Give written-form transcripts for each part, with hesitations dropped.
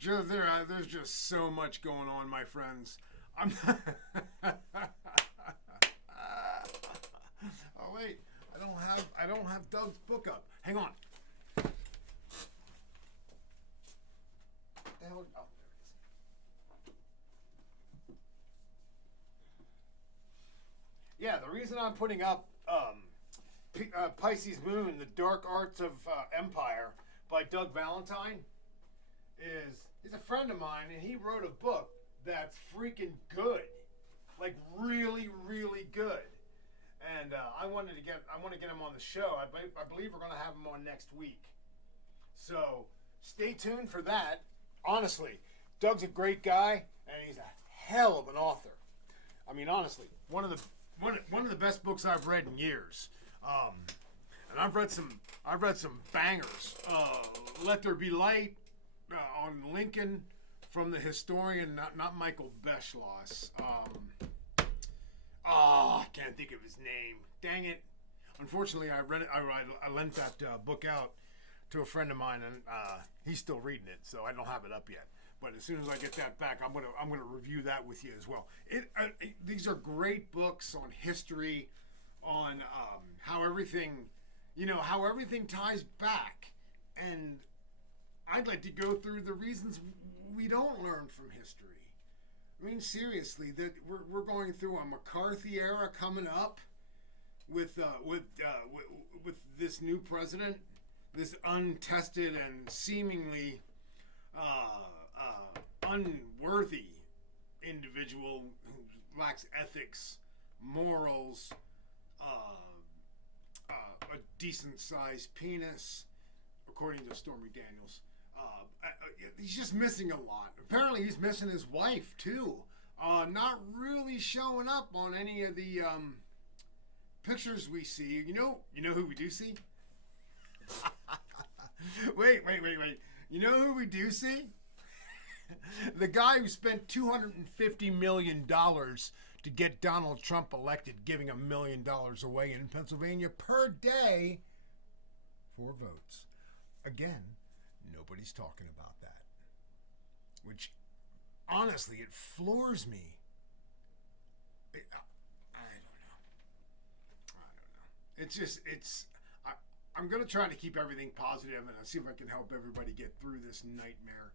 there's just so much going on, my friends. I'm. Oh wait, I don't have Doug's book up. Hang on. What the hell? Oh, there it is. Yeah, the reason I'm putting up Pisces Moon: The Dark Arts of Empire by Doug Valentine is he's a friend of mine, and he wrote a book that's freaking good, like really, really good. And I want to get him on the show. I believe we're going to have him on next week. So stay tuned for that. Honestly, Doug's a great guy, and he's a hell of an author. I mean, honestly, one of the best books I've read in years. And I've read some bangers. Let There Be Light on Lincoln from the historian, not Michael Beschloss. I can't think of his name. Dang it. Unfortunately, I read it. I lent that book out to a friend of mine, and he's still reading it, so I don't have it up yet. But as soon as I get that back, I'm gonna review that with you as well. These are great books on history, on how everything ties back, and I'd like to go through the reasons we don't learn from history. I mean, seriously, that we're going through a McCarthy era coming up with this new president, this untested and seemingly unworthy individual who lacks ethics, morals, a decent-sized penis, according to Stormy Daniels. He's just missing a lot. Apparently, he's missing his wife too. Not really showing up on any of the pictures we see. You know who we do see? Wait. You know who we do see? The guy who spent $250 million to get Donald Trump elected, giving $1 million away in Pennsylvania per day for votes. Again, nobody's talking about that. Which, honestly, it floors me. I don't know. It's just, I'm going to try to keep everything positive and see if I can help everybody get through this nightmare.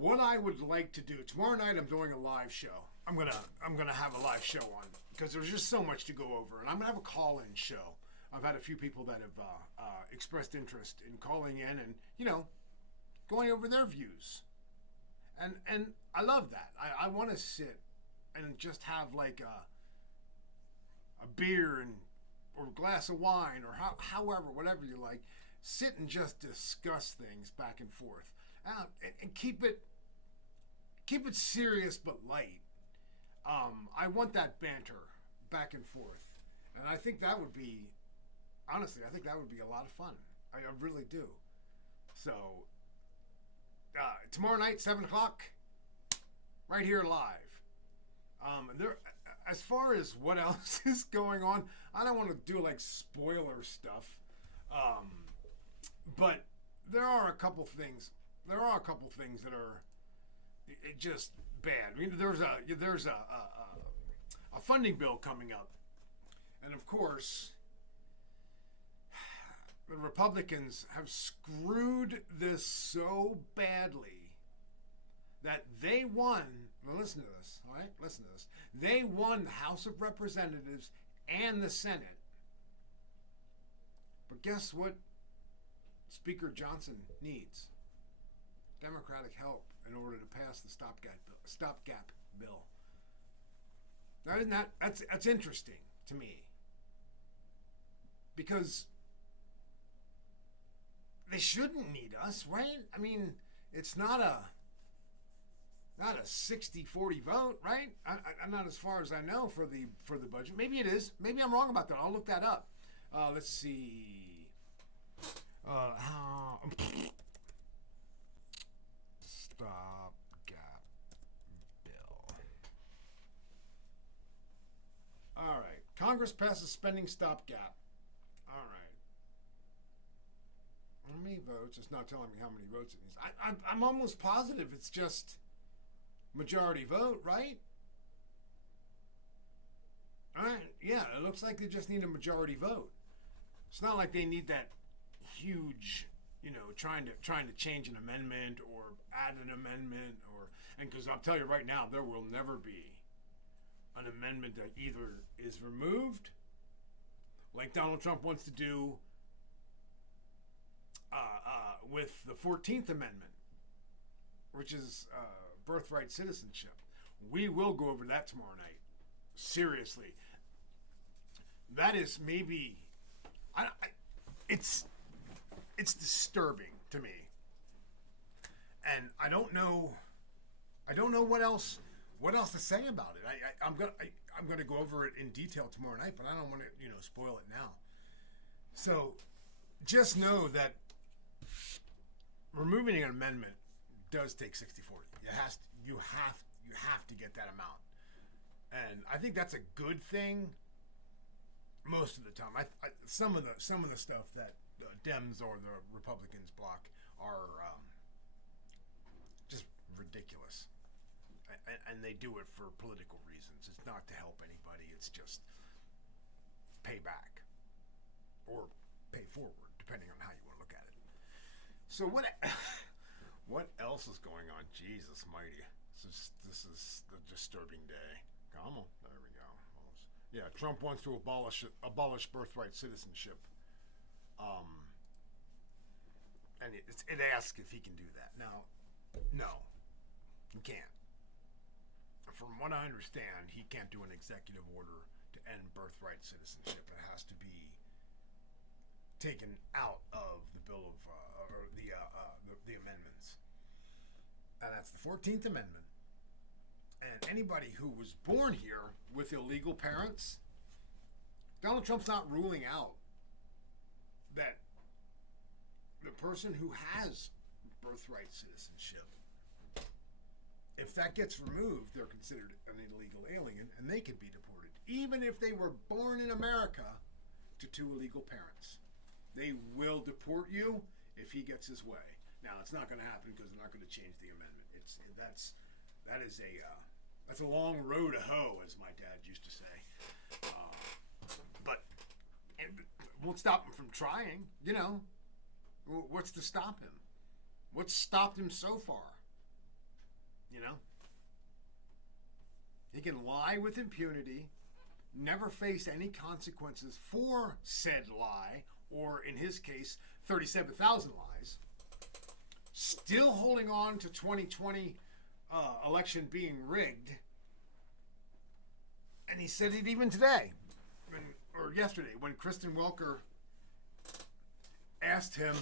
What I would like to do, tomorrow night I'm doing a live show. I'm gonna have a live show on because there's just so much to go over, and I'm gonna have a call-in show. I've had a few people that have expressed interest in calling in and, going over their views. And I love that. I want to sit and just have like a beer or a glass of wine or however, whatever you like. Sit and just discuss things back and forth. And keep it serious but light. I want that banter back and forth. And I think that would be, honestly, a lot of fun. I really do. So, tomorrow night, 7 o'clock, right here live. As far as what else is going on, I don't want to do like spoiler stuff. But there are a couple things that are just bad. I mean, there's a funding bill coming up, and of course, the Republicans have screwed this so badly that they won. Well, listen to this, all right? Listen to this. They won the House of Representatives and the Senate. But guess what Speaker Johnson needs? Democratic help in order to pass the stopgap bill. That's interesting to me, because they shouldn't need us, right? I mean, it's not a 60-40 vote, right? I'm not, as far as I know, for the budget. Maybe it is. Maybe I'm wrong about that. I'll look that up. Let's see. Stopgap bill. All right. Congress passes spending stopgap. All right. Let me votes. It's not telling me how many votes it needs. I'm almost positive it's just majority vote, right? All right, yeah, it looks like they just need a majority vote. It's not like they need that huge, trying to change an amendment or add an amendment, and because I'll tell you right now, there will never be an amendment that either is removed, like Donald Trump wants to do with the 14th Amendment, which is birthright citizenship. We will go over that tomorrow night. Seriously. That is maybe... It's disturbing to me. And I don't know what else to say about it. I'm gonna go over it in detail tomorrow night, but I don't want to spoil it now. So just know that removing an amendment does take 60-40. You have to get that amount, and I think that's a good thing. Most of the time, some of the stuff that the Dems or the Republicans block are just ridiculous, and they do it for political reasons. It's not to help anybody. It's just pay back or pay forward, depending on how you want to look at it. So what else is going on? Jesus mighty! This is the disturbing day. Come on, there we go. Yeah, Trump wants to abolish birthright citizenship. And it asks if he can do that. Now, no, he can't. From what I understand, he can't do an executive order to end birthright citizenship. It has to be taken out of the bill of the amendments, and that's the 14th Amendment. And anybody who was born here with illegal parents, Donald Trump's not ruling out that the person who has birthright citizenship, if that gets removed, they're considered an illegal alien and they could be deported, even if they were born in America to two illegal parents. They will deport you if he gets his way. Now, it's not going to happen because they're not going to change the amendment. That's a long row to hoe, as my dad used to say. But it won't stop him from trying. What's to stop him? What's stopped him so far? He can lie with impunity, never face any consequences for said lie, or in his case, 37,000 lies. Still holding on to 2020 election being rigged. And he said it even today, or yesterday, when Kristen Welker asked him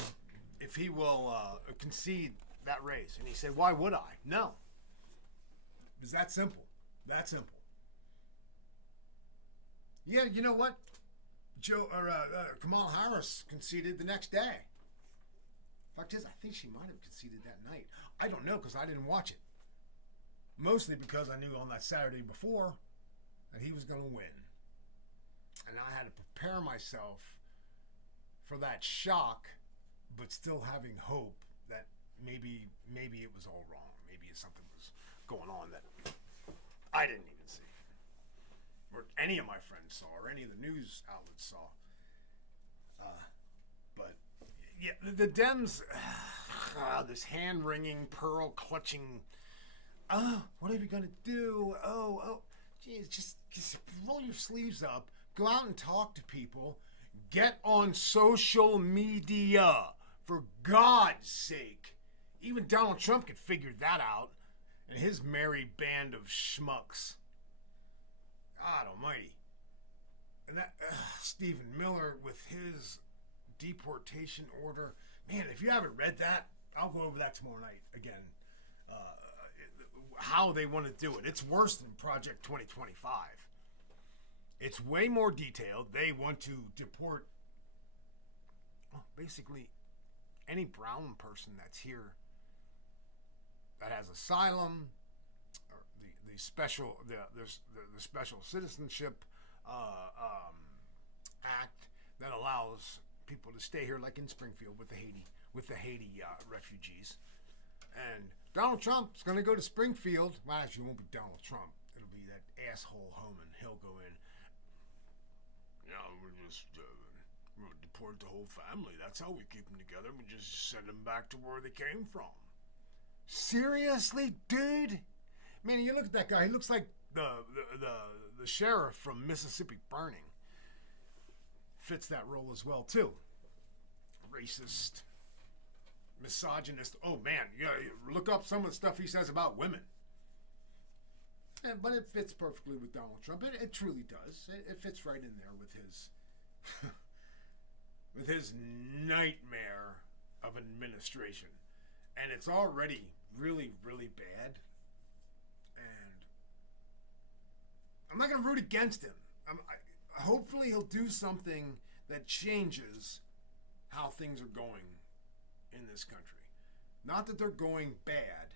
if he will concede that race. And he said, why would I? No. It's that simple. That simple. Yeah, you know what? Kamala Harris conceded the next day. Fact is, I think she might have conceded that night. I don't know because I didn't watch it. Mostly because I knew on that Saturday before that he was going to win. And I had to prepare myself for that shock, but still having hope that maybe it was all wrong. Maybe something was going on that I didn't even see, or any of my friends saw, or any of the news outlets saw. But yeah, the Dems, this hand-wringing, pearl-clutching, what are we going to do? Geez, just roll your sleeves up, go out and talk to people, get on social media, for God's sake. Even Donald Trump could figure that out, and his merry band of schmucks. God almighty. And that Stephen Miller with his deportation order. Man, if you haven't read that, I'll go over that tomorrow night again. How they want to do it. It's worse than Project 2025. It's way more detailed. They want to deport basically any brown person that's here that has asylum, or the special citizenship act that allows people to stay here, like in Springfield with the Haiti with the Haiti refugees. And Donald Trump's going to go to Springfield. Well, actually, it won't be Donald Trump. It'll be that asshole Homan. He'll go in. We'll deport the whole family. That's how we keep them together. We just send them back to where they came from. Seriously, dude? Man, you look at that guy. He looks like the sheriff from Mississippi Burning. Fits that role as well, too. Racist. Misogynist. Oh, man. You look up some of the stuff he says about women. But it fits perfectly with Donald Trump. It truly does. It fits right in there with his with his nightmare of administration. And it's already really, really bad. And I'm not going to root against him. Hopefully he'll do something that changes how things are going in this country. Not that they're going bad,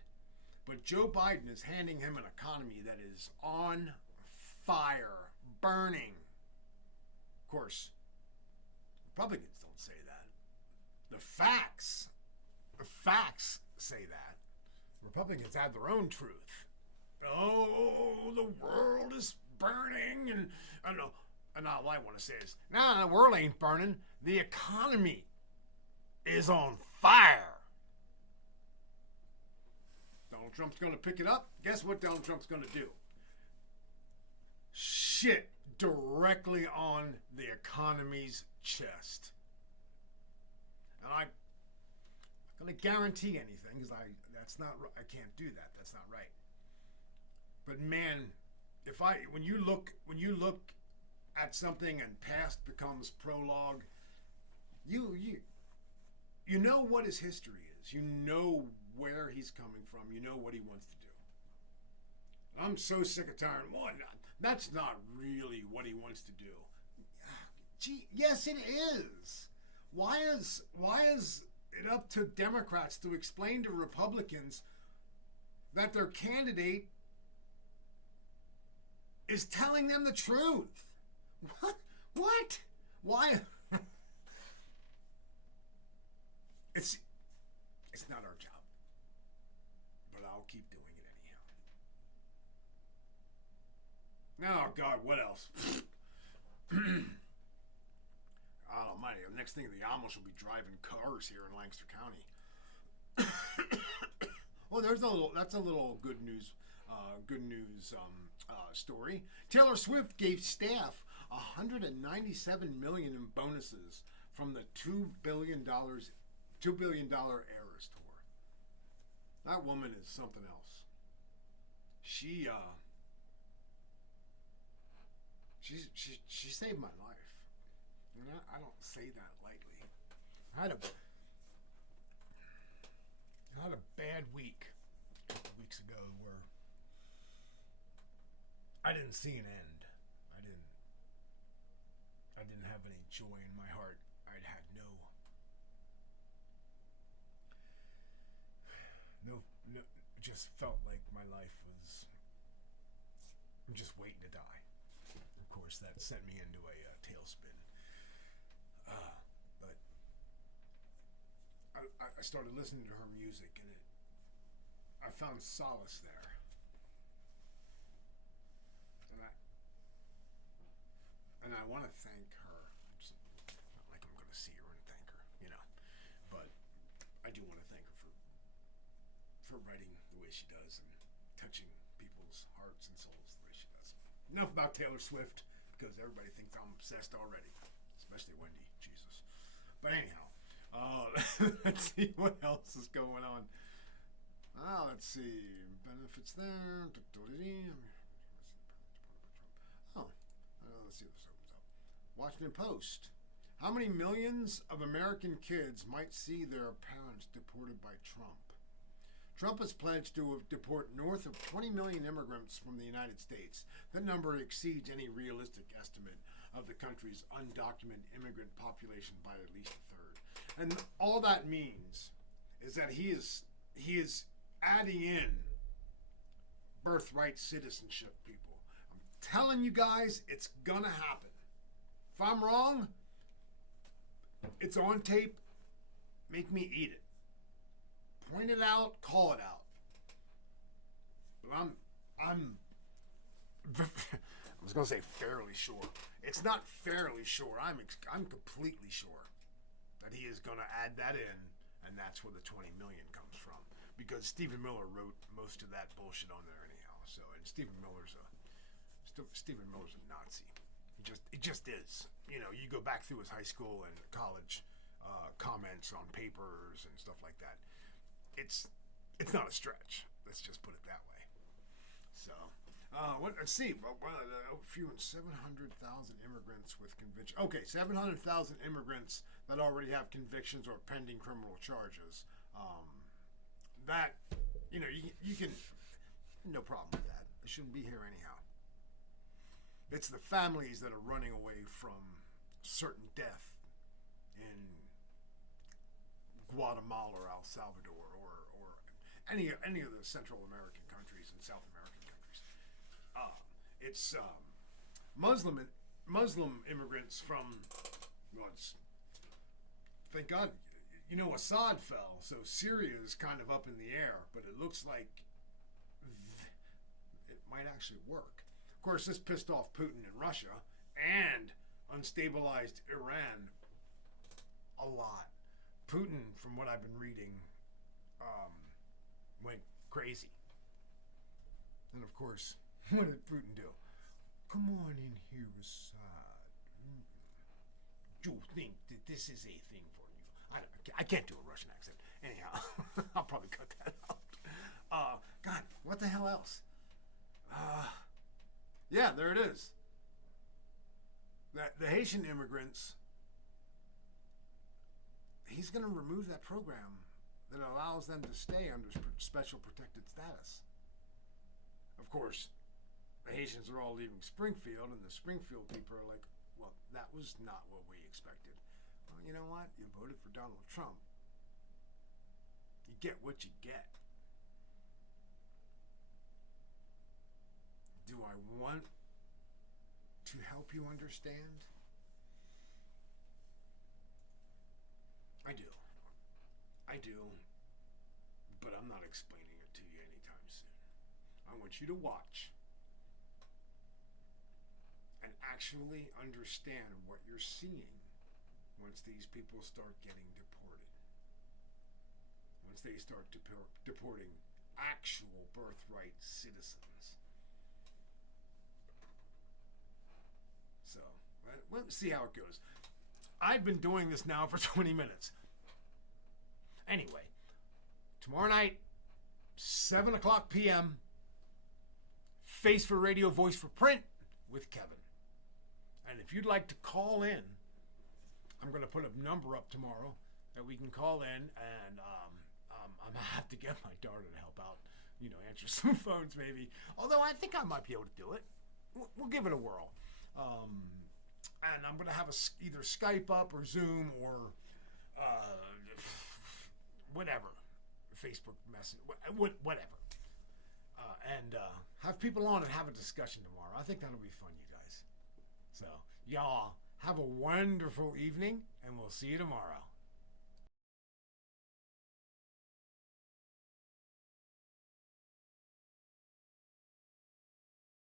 but Joe Biden is handing him an economy that is on fire, burning. Of course, Republicans don't say that. The facts say that. Republicans have their own truth. Oh, the world is burning, and I don't know. And all I want to say is, no, the world ain't burning. The economy is on fire. Donald Trump's going to pick it up. Guess what Donald Trump's going to do? Shit directly on the economy's chest. And I'm not going to guarantee anything because I can't do that. That's not right. But man, when you look at something and past becomes prologue, you know what his history is. You know where he's coming from. You know what he wants to do. I'm so sick of tired. Well, that's not really what he wants to do. Gee, yes, it is. Why is it up to Democrats to explain to Republicans that their candidate is telling them the truth? What? Why? It's not our job. But I'll keep doing it anyhow. Oh, God, what else? Almighty, the next thing, the Amish will be driving cars here in Lancaster County. Well, that's a little good news story. Taylor Swift gave staff $197 million in bonuses from the $2 billion Eras tour. That woman is something else. She saved my life. And I don't say that lightly. I had a bad week a couple weeks ago where I didn't see an end. I didn't have any joy in my heart. I'd had no, it just felt like my life was just waiting to die. Of course, that sent me into a tailspin. But I started listening to her music, and I found solace there. And I want to thank her. It's not like I'm going to see her and thank her, But I do want to thank her for writing the way she does and touching people's hearts and souls the way she does. Enough about Taylor Swift, because everybody thinks I'm obsessed already, especially Wendy. Jesus. But anyhow, let's see what else is going on. Let's see. Benefits there. Let's see if this opens up. Washington Post. How many millions of American kids might see their parents deported by Trump? Trump has pledged to deport north of 20 million immigrants from the United States. That number exceeds any realistic estimate of the country's undocumented immigrant population by at least a third. And all that means is that he is adding in birthright citizenship people. I'm telling you guys, it's gonna happen. If I'm wrong, it's on tape. make me eat it. Point it out, call it out. But I'm I was gonna say fairly sure. It's not fairly sure. I'm completely sure that he is gonna add that in, and that's where the 20 million comes from. Because Stephen Miller wrote most of that bullshit on there anyhow. So, and Stephen Miller's a Nazi. It just is. You know, you go back through his high school and college comments on papers and stuff like that. It's not a stretch. Let's just put it that way. So, let's see. Fewer than 700,000 immigrants with conviction. Okay, 700,000 immigrants that already have convictions or pending criminal charges. That, you know, you can, no problem with that. They shouldn't be here anyhow. It's the families that are running away from certain death in Guatemala or El Salvador or any of the Central American countries and South American countries. It's Muslim immigrants from, well, thank God, you know, Assad fell, so Syria is kind of up in the air, but it looks like it might actually work. Of course, this pissed off Putin in Russia and unstabilized Iran a lot. Putin, from what I've been reading, went crazy. And of course, what did Putin do? Come on in here, Assad. Do you think that this is a thing for you? I can't do a Russian accent. Anyhow, I'll probably cut that out. God, what the hell else? Yeah, there it is. The Haitian immigrants, he's going to remove that program that allows them to stay under special protected status. Of course, the Haitians are all leaving Springfield, and the Springfield people are like, well, that was not what we expected. Well, you know what? You voted for Donald Trump. You get what you get. Do I want to help you understand? I do, but I'm not explaining it to you anytime soon. I want you to watch and actually understand what you're seeing once these people start getting deported. Once they start deporting actual birthright citizens. So, let's see how it goes. I've been doing this now for 20 minutes. Anyway, tomorrow night, 7 o'clock p.m., FaceForRadio VoiceForPrint with Kevin. And if you'd like to call in, I'm going to put a number up tomorrow that we can call in, and I'm going to have to get my daughter to help out, you know, answer some phones maybe. Although I think I might be able to do it. We'll give it a whirl. And I'm going to have either Skype up or Zoom or whatever, Facebook Messenger, whatever. And have people on and have a discussion tomorrow. I think that'll be fun, you guys. So, y'all, have a wonderful evening, and we'll see you tomorrow.